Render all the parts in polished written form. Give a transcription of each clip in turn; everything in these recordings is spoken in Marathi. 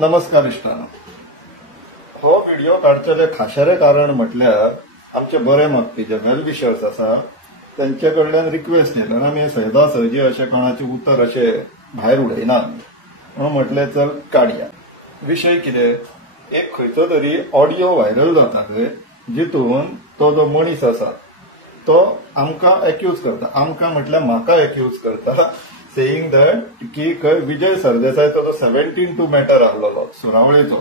नमस्कार इश्टानो. हो व्हिडिओ काडचेले खाशेले कारण म्हटल्यार आमचे बरे मागपी जे वेल विशर्स आसा त्यांचे कडल्यान रिक्वेस्ट येयला आनी आमी सहजासहजी अशें कोणाचे उतर अशे भायर उडयना म्हणून म्हटलें चल काडया. विशय कितें, एक खंयचो तरी ऑडियो व्हायरल जाता खंय जितून तो जो मनीस आसा तो आमकां एक्यूज करता, आमकां म्हटल्यार म्हाका एक्यूज करता, सेईंग दॅट की खंय विजय सरदेसायचो जो 17-2 मॅटर आसलेलो सुनावळेचो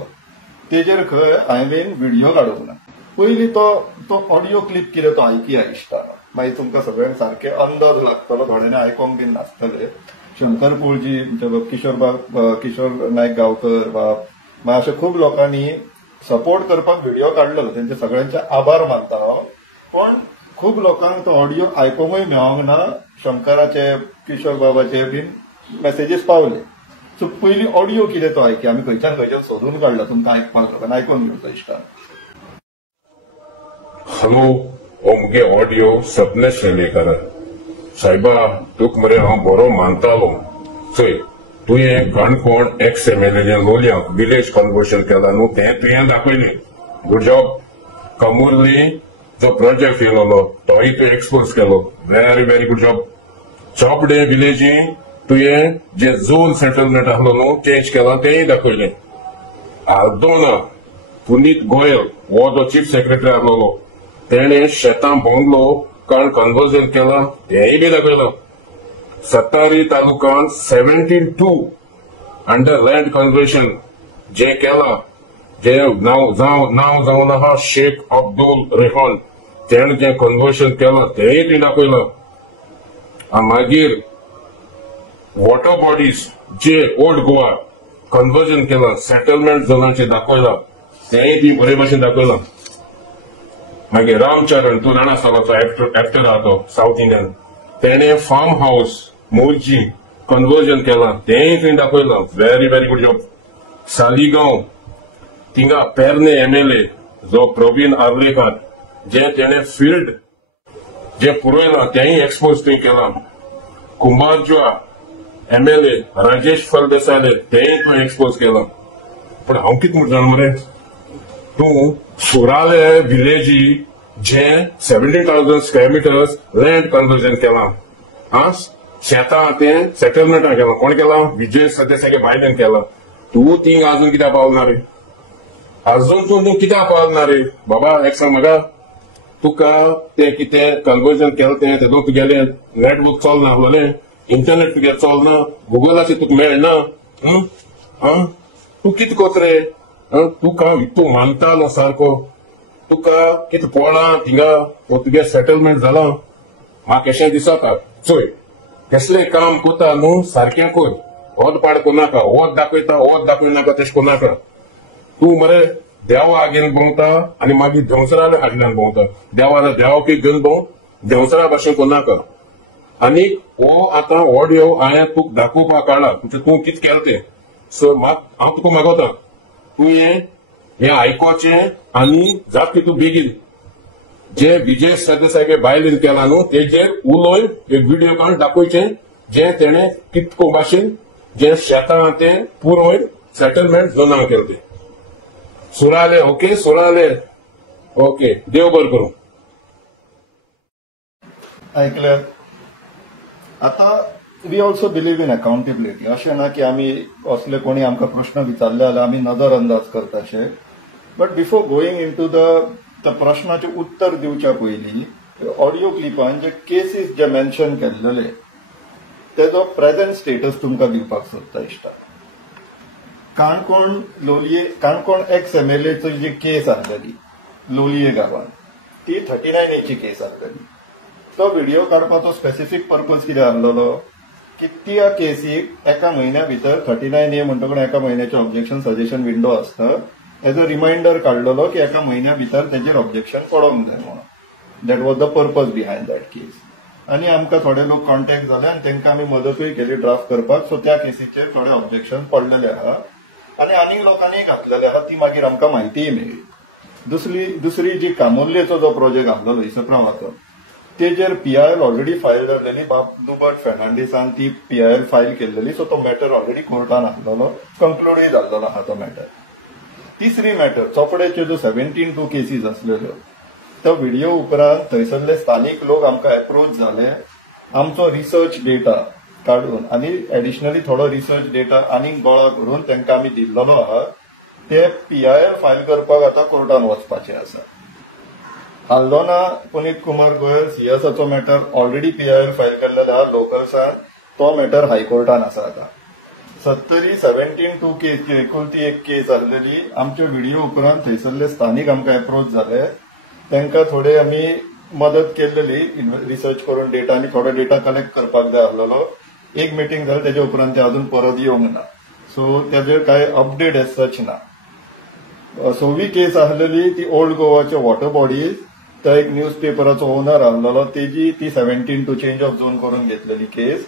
तेजेर खंय हांवें व्हिडिओ काडूंक ना. पयलीं तो ऑडियो क्लिप कितें तो आयकिया इश्टानो, मागीर तुमकां सगळ्यांक सारके अंदाज लागतलो, थोड्यांनी आयकोंक बीन नासतले. शंकर पोळजी, किशोर नायक गांवकर वा अशे खूब लोकांनी सपोर्ट करपाक व्हिडिओ काडलेलो, तेंचे सगळ्यांचे आभार मानता हांव. पण खूब लोकांक तो ऑडियो आयकोंकूय मेळोंक ना. शंकराचे, किशोर बाबाचे बीन मेसेजीस पावले. सो पयलीं ऑडियो कितें तो आयकी, आमी खंयच्यान सोदून काडला तुमकां आयकपाक लागून, आयकोन घेवचो इश्टान. हॅलो, हो मुगे ऑडियो सपने शेलेकर सायबा, तुक मरे हांव बरो मानतालो. चोय तुवें काणकोण एक्स एमएलए लोलयांक विलेज कन्वर्शन केला न्हू, तें तुवें दाखयलें. Good job. कमुर्ली जो प्रोजेक्ट येयलो तोय तुवें एक्सपोज केलो. Very very good job. Chopde विलेजीन तुवें जे झोन सेटलमेंट आसलो न्हू चेंज केला तेंय दाखयलें. आर्दोना पुनीत गोयल हो जो चीफ सेक्रेटरी आसलो तेणे शेतां बोंगलो काण कन्वर्जन केला तेंय बी दाखयलां. सत्तारी तालुकांत 17-2 अंडर लँड कन्वर्शन जे केला, जे नाव जावन आहा शेख अब्दुल रेहान, तेणे जे कन्वर्शन केलां तेंय ती दाखयलां. मागीर वॉटर बॉडीज जे ओल्ड गोवा कन्वर्जन केला, सेटलमेंट झोनाचे दाखयला तेंय ती बरे भाशेन दाखयलां. मागीर रामचरण, तूं जाणा आसतलो तो एक्टर आहा तो साऊथ इंडियन, तेणे फार्म हाऊस मोर्जी कन्वर्जन केला तेंय तुवें दाखयलां. Very very good job. Saligao थिंगा पेरने एमएलए जो प्रवीण आर्लेकर, जे तेणे फील्ड जे पुरयलां तेंय एक्सपोज तुवें केलां. कुंभारजुआ एमएलए राजेश फळदेसाय तेंय तुवें एक्सपोज केलां. पण हांव कितें म्हणटा मरे, तूं सुराले विलेजी जे 17,000 स्क्वेअर मिटर्स लँड कन्वर्जन केलां, शेतां तें सेटलमेंटां केलां. कोण केलां? विजय सरदेसायगे बायलेन केलां. तूं थिंग अजून कित्याक पावना रे? अजून तूं कित्याक पावना रे बाबा? एक सांग म्हाका, तुका तें कितें कन्वर्जन केलां तें तेतून तुगेलें नेटवर्क चलना आसलोलें, इंटरनेट तुगे चलना, गुगलाचेर तुका मेळना. तूं कितें कोत रे? तुका तूं मानतालो सारको, तुका कितें पडलां थिंगा तुगे सेटलमेंट जालां, म्हाका अशें दिसता. चोय कसलें काम कोता न्हू सारकें कोर, वोद पाड कोनाका, वोद दाखयनाका तशें कोनाका. तूं मरे देवा घेवन भोंवता आनी मागीर देंवसराले हाडल्यान भोंवता. देवाक घेवन भोंव, देंवसरा भाशेन कोनाका. आनी हो आतां ऑडियो हांवें तुका दाखोवपाक काडला, म्हणजे तूं कितें केलें तें. सो हांव तुका मागोता, तूं हें आयकोचें आनी जाता तितू बेगीन जे विजय सरदेसायगे बायलेन केलां न्हू तेजेर उलोय एक व्हिडिओ काडून दाखोवचें, जे तेणे कितको भाशेन जे शेतां तें पुरोय सेटलमेंट झोनां केलें तें. सुराले ओके, सुराले ओके. देव बरें करूं. ऐकल्यात. आता we also believe in accountability. अशें ना की आमी असले कोणी आमकां प्रश्न विचारले जाल्यार आमी नजर अंदाज करता अशें. But before going into the प्रश्नाचे उत्तर दिवच्या पयलीं ऑडियो क्लिपान जे केसीस जे मेन्शन केल्लेले तेजो प्रेझेंट स्टेटस तुमकां दिवपाक सोदता इश्टा. काणकोण एक्स एमएलएची जी केस आसलेली लोलये गांवांत, ती 39A केस आसलेली. तो व्हिडिओ काडपाचो स्पेसिफीक पर्पज कितें आसलेलो की त्या केसीक एका म्हयन्या भितर 39A म्हणटकच एका म्हयन्याचे ऑब्जेक्शन सजेशन विंडो आसता, एज अ रिमाइंडर काडलेलो की एका म्हयन्या भितर तेजेर ऑब्जेक्शन पडोंक जाय म्हणून. That was the purpose behind that case. आनी आमकां थोडे लोक कॉन्टॅक्ट जाले आनी तांकां आमी मदतूय केली ड्राफ्ट करपाक. सो त्या केसीचेर थोडे ऑब्जेक्शन पडलेले आहा आनी आनीक लोकांनी घातलेले आहा, ती मागीर आमकां म्हायतीय मेळ्ळी. दुसरी जी कामोर्लेचो जो प्रोजेक्ट आसलेलो इसप्रावाचो, तेजेर PIL ऑलरेडी फायल जाल्लेली दुबट फेर्नांडीसान ती PIL फायल केल्लेली, सो तो मॅटर ऑलरेडी कोर्टान आसलेलो, कंक्लूडूय जाल्लो आहा तो मॅटर. तिसरी मॅटर चोपडेच्यो ज्यो 17-2 केसीस आसलेल्यो, तो व्हिडिओ उपरांत थंयसरले स्थानीक लोक आमकां अप्रोच जाले, आमचो रिसर्च डेटा काढून आनी एडिशनली थोडो रिसर्च डेटा आनी गोळा करून तांकां आमी दिल्लो आहा. ते PIL फायल करपाक आतां कोर्टान वचपाचे आसा. हाल्दोना पुनीत कुमार गोयल CSचो मॅटर ऑलरेडी PIL फायल केल्लेलो आहा लोकल्सान, तो मॅटर हायकोर्टान आसा आतां. 17-2 केस एकुलती एक केस आसलेली, आमच्यो व्हिडिओ उपरांत थंयसरले स्थानीक आमकां अप्रोच जाले, तांकां थोडे आमी मदत केल्लेली रिसर्च करून डेटा आनी थोडो डेटा कलेक्ट करपाक जाय आसलेलो. एक मिटींग जाली, तेजे उपरांत ते अजून परत येवंक ना, सो तेजेर कांय अपडेट एज सच ना. 6वी केस आसलेली ती ओल्ड गोवाच्यो वॉटर बॉडीज, तो एक न्यूज पेपराचो ओनर आसलेलो, तेजी ती 17-2 चेंज ऑफ झोन करून घेतलेली केस.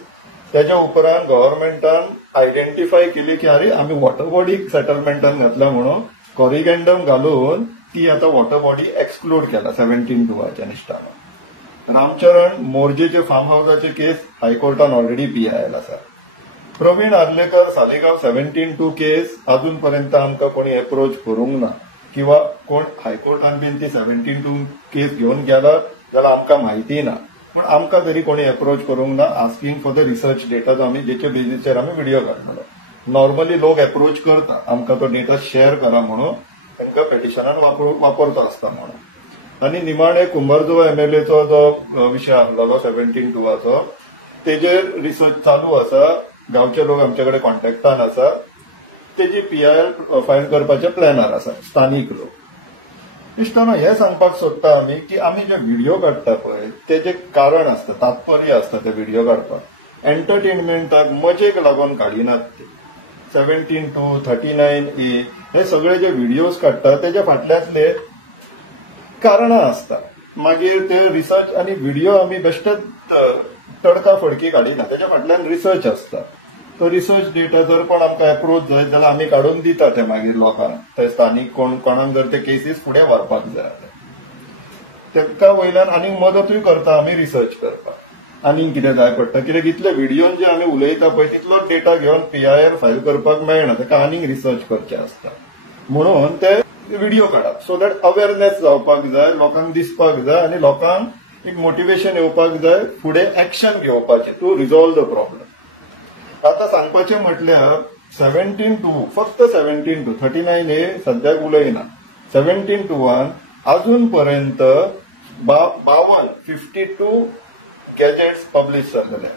त्याच्या उपरांत गव्हर्नमेंटान आयडेंटिफाय केली की अरे आम्ही वॉटर बॉडी सेटलमेंटान घातल्या म्हणून कॉरिगेंडम घालून ती आता वॉटर बॉडी एक्सक्लूड केला 17-2च्या निश्ठान. रामचरण मोर्जेचे फार्म हाऊसाचे केस हायकोर्टान ऑलरेडी PIL आसा. प्रवीण आर्लेकर सालेगाव 17-2 केस अजूनपर्यंत आमकां कोणी अप्रोच करूंक ना, किंवा कोण हायकोर्टान बीन ती 17-2 केस घेऊन गेला जाल्यार आमकां म्हायती ना, पण आमकां तरी कोणी अप्रोच करूंक ना asking for the research data जो आमी जेचे बेजीसचेर आमी व्हिडिओ काडटलो. नॉर्मली लोक अप्रोच करता आमकां तो डेटा शेअर करा म्हणून, तांकां पेटिशनान वापरता आसता म्हणून. आनी निमाणे कुंभारजुवा MLAचो जो विशय आसलेलो 17-2चो, तेजेर रिसर्च चालू आसा, गांवचे लोक आमचे कडेन कॉन्टॅक्टान आसा, तेजी PIL फायल करपाचे प्लॅनार आसा स्थानीक लोक. इश्टानो हे सांगपाक सोदता आमी की आमी जे व्हिडिओ काडटा पळय तेजे कारण आसता, तात्पर्य आसता ते व्हिडिओ काडपाक. एंटरटेनमेंटाक मजेक लागून काडिनात ते. 17-2, 39A हे सगळे जे व्हिडिओज काडटा तेच्या फाटल्यातले कारणां आसता. मागीर ते रिसर्च आनी व्हिडिओ आमी बेश्टेच तडका फडकी काडिना, तेच्या फाटल्यान रिसर्च आसता. तो रिसर्च डेटा जर पण आमकां अप्रोच जाय जाल्यार आमी काडून दिता ते मागीर लोकांक, ते स्थानीक कोणाक जर ते केसीस फुडें व्हरपाक जाय तेंका वयल्यान आनीक मदतूय करता आमी रिसर्च करपाक. आनीक कितें जाय पडटा, कित्याक इतले व्हिडिओन जे आमी उलयता पळय तितलोच डेटा घेवन PIL फायल करपाक मेळना, ताका आनीक रिसर्च करचें आसता. म्हणून ते व्हिडिओ काडप सो दॅट अवेअरनेस जावपाक जाय, लोकांक दिसपाक जाय आनी लोकांक एक मोटिवेशन येवपाक जाय फुडें एक्शन घेवपाचें टू रिझॉल्व द प्रॉब्लेम. आता सांगपाचें म्हटल्यार 17-2 फक्त 17-2 39A सद्याक उलयना. 17-2 अजून पर्यंत 52 गॅजेट्स पब्लीश जाल्लेले.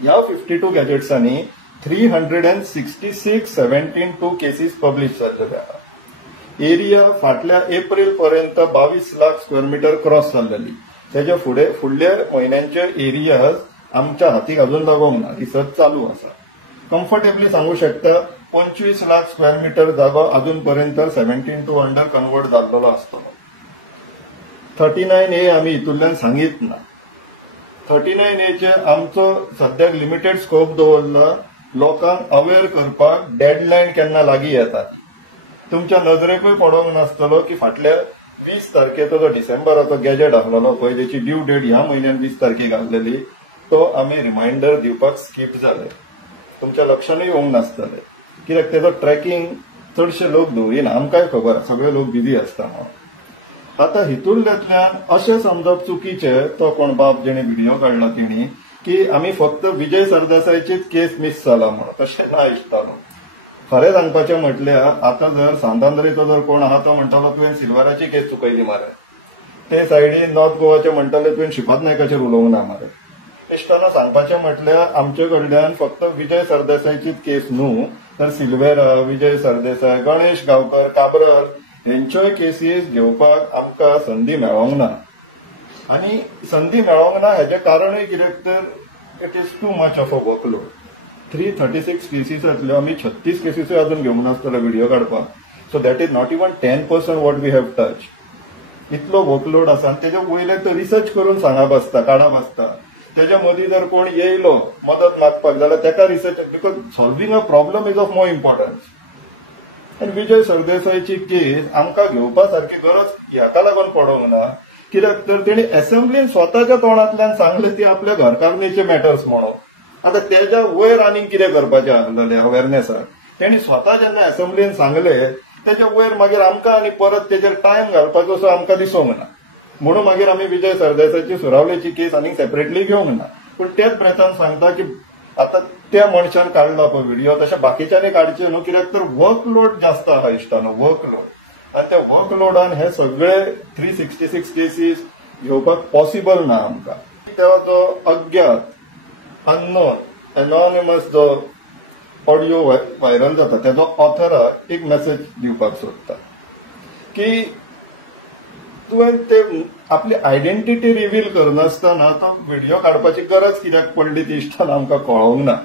ह्या 52 गॅजेट्सांनी 366 17-2 केसीस पब्लीश जाल्लेले आहा. एरिया फाटल्या एप्रिल पर्यंत 22 लाख स्क्वेअर मीटर क्रॉस जाल्लेली. तेच्या फुडल्या म्हयन्यांचे एरियाज आमच्या हातीक अजून लागोंक ना, रिसर्च चालू आसा. कम्फर्टेबली सांगू शकता 25 लाख स्क्वेअर मीटर जागो अजूनपर्यंत 17-2 अंडर कन्वर्ट जाल्लो आसतलो. 39A आमी हितूंतल्यान सांगीत ना. 39Aचे आमचो सद्याक लिमिटेड स्कोप दवरला, लोकांक अवेअर करपाक डेडलायन केन्ना लागीं येता. तुमच्या नदरेकूय पडोंक नासतलो की फाटल्या 20 तारखेचो जो डिसेंबराचो गॅजेट आसलेलो पळय, तेची ड्यू डेट ह्या म्हयन्यान 20 तारखेक आसलेली, तो आमी रिमाइंडर दिवपाक स्कीप जाले. तुमच्या लक्षानूय येवंक नासतले, कित्याक तेजो ट्रॅकिंग चडशे लोक दवरिना, आमकांय खबर सगळे लोक बिजी आसता म्हणून. आता हितूंतल्यान अशें समजप चुकीचें, तो कोण बाब जेणे व्हिडिओ काडला तेणी, की आमी फक्त विजय सरदेसायचीच केस मिस जाला म्हणून. तशें ना इश्टालो. खरें सांगपाचें म्हटल्यार आतां जर सांतांद्रेचो जर कोण आहा तो म्हणटालो तुवें सिल्वराची केस चुकयली मारे, ते सायडीन नॉर्थ गोवाचे म्हणटाले तुवें श्रीपाद नायकाचेर उलोवंक ना मारे. इश्टाना सांगपाचें म्हटल्यार आमचे कडल्यान फक्त विजय सरदेसायचीच केस न्हू, तर सिल्वेरा, विजय सरदेसाय, गणेश गांवकर, काब्राल हेंच्योय केसीस घेवपाक आमकां संदी मेळोंक ना. आनी संदी मेळोंक ना हेजें कारणूय कित्याक तर it is too much of a workload. 336 केसीसांतल्यो आमी 36 केसीसूय अजून घेवंक नासतलो व्हिडिओ काडपाक. So that is not even 10% what we have touch. इतलो वर्कलोड आसा आनी तेजे वयले तो रिसर्च करून सांगप आसता, काडप आसता. तेच्या मदीं जर कोण येयलो मदत मागपाक जाल्यार तेका research, because solving a problem is of more importance. आनी विजय सरदेसायची केस आमकां घेवपा सारकी गरज हेका लागून पडोंक ना कित्याक तर तेणी असेंब्लीन स्वताच्या तोंडांतल्यान सांगले ती आपल्या घरकान्नीचे मॅटर्स म्हणून आता त्याच्या वयर आनीक कितें करपाचें आसलेलें अवेरनेसाक तेणी स्वता जेन्ना असेंब्लीन सांगले त्याच्या वयर मागीर आमकां आनी परत तेजेर टायम घालपाचो असो आमकां दिसूंक ना म्हणून मागीर आमी विजय सरदेसायची सुरावलेची केस आनीक सेपरेटली घेवंक ना पूण तेच ब्रेथान सांगता की आता त्या मनशान काढला पळय व्हिडिओ तशें बाकीच्यांनी काडचे न्हू कित्याक तर वर्कलोड जास्त आहा इश्टानो वर्कलोड आनी त्या वर्कलोडान हे सगळे 366 केसीस घेवपाक पॉसिबल ना आमकां तेव्हा जो अज्ञात अननोन एनॉनिमस जो ऑडिओ व्हायरल जाता तेजो ऑथराक एक मेसेज दिवपाक सोदता की तुवें ते आपली आयडेंटिटी रिव्हील करनासतना तो व्हिडिओ काडपाची गरज कित्याक पडली ती इश्टान आमकां कळोंक ना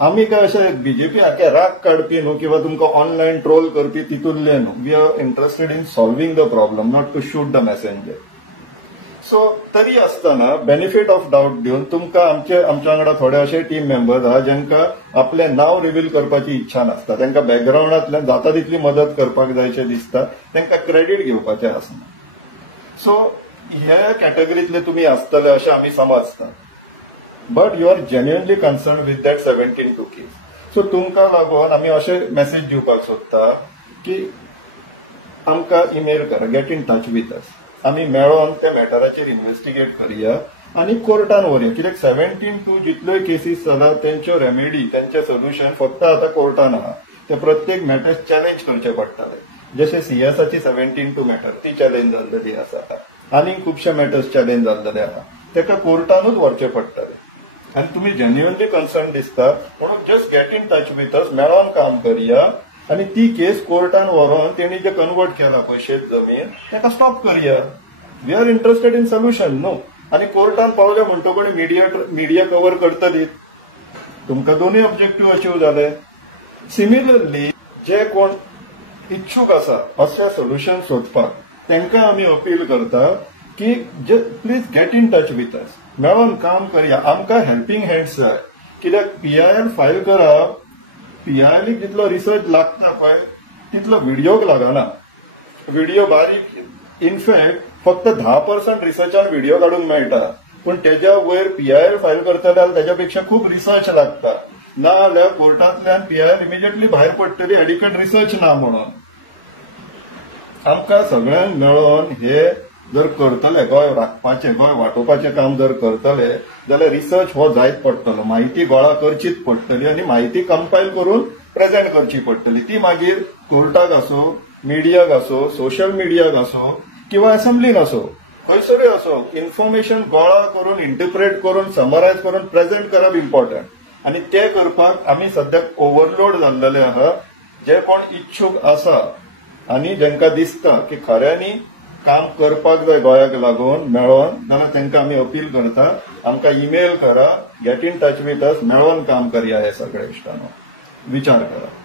आमी काय अशें बीजेपी हाके राग काडपी न्हू किंवा तुमकां ऑनलायन ट्रोल करपी तितूंतले न्हू we are interested in solving the problem not to shoot the messenger so तरी आसतना बेनिफीट ऑफ डाउट दिवन तुमकां आमच्या वांगडा थोडे अशे टीम मेंबर्स आहा जांकां आपलें नांव रिव्हील करपाची इच्छा नासता तांकां बॅकग्राउंडांतल्यान जाता तितली मदत करपाक जायशें दिसता तांकां क्रेडीट घेवपाचें आसना सो ह्या कॅटेगरींतले तुमी आसतले अशें आमी समजता but you are genuinely concern with that 17 case so तुमकां लागून आमी अशें मेसेज दिवपाक सोदता की आमकां ईमेल करा get in touch with us आमी मेळोन त्या मॅटराचेर इन्व्हेस्टिगेट करया आनी कोर्टान व्हरया कित्याक 17 जितल्यो केसीस जाला तेंच्यो रेमेडी तेंचें सोल्युशन फक्त आतां कोर्टान आहा ते प्रत्येक मॅटर चॅलेंज करचे पडटले जशें सीएसाची 17 मॅटर ती चॅलेंज जाल्लेली आसा आनी खुबशे मॅटर्स चॅलेंज जाल्लेले आहा तेका कोर्टानूच व्हरचे पडटले आनी तुमी जेन्युअनली कन्सर्न दिसता म्हणून just get in touch with us मेळोन काम करया आनी ती केस कोर्टान व्हरोन तेणी जे कन्वर्ट केला पळय शेत जमीन ताका स्टॉप करया we are interested in solution न्हू आनी कोर्टान पावले म्हणटकूच मिडिया कव्हर करतली तुमकां दोनूय ऑब्जेक्टिव्ह अचीव जाले सिमिलरली जे कोण इच्छूक आसा अशें सोल्युशन सोदपाक तांकां आमी अपील करता की please get in touch with us मेळोन काम करया आमकां हेल्पिंग हँड्स जाय कित्याक PIL फायल करप PILक जितलो रिसर्च लागता पळय तितलो व्हिडिओक लागना व्हिडिओ बारीक इनफॅक्ट फक्त 10% रिसर्चान व्हिडिओ काडूंक मेळटा पूण तेज्या वयर PIL फायल करता जाल्यार तेज्या पेक्षा खूब रिसर्च लागता ना जाल्यार कोर्टांतल्यान PIL इमिजिएटली भायर पडटली एडिक्वेट रिसर्च ना म्हणून आमकां सगळ्यांक मेळोन हे जर करतले गोंय राखपाचें गोंय वाटोवपाचें काम जर करतले जाल्यार रिसर्च हो जायत पडटलो माहिती गोळा करचीच पडटली आनी माहिती कंपायल करून प्रेझेंट करची पडटली ती मागीर कोर्टाक आसो मिडियाक आसो सोशल मिडियाक आसो किंवा असेंब्लीन आसो खंयसरूय आसो इन्फॉर्मेशन गोळा करून इंटरप्रेट करून समरायज करून प्रेझेंट करप इम्पॉर्टंट आनी ते करपाक आमी सद्याक ओव्हरलोड जाल्लेले आहा जे कोण इच्छूक आसा आनी जांकां दिसता की खऱ्यांनी काम करपाक जाय गोंयाक लागून मेळोन जाल्यार तांकां आमी अपील करता आमकां ईमेल करा get in touch with us मेळोन काम करया हे सगळे इश्टानो विचार करा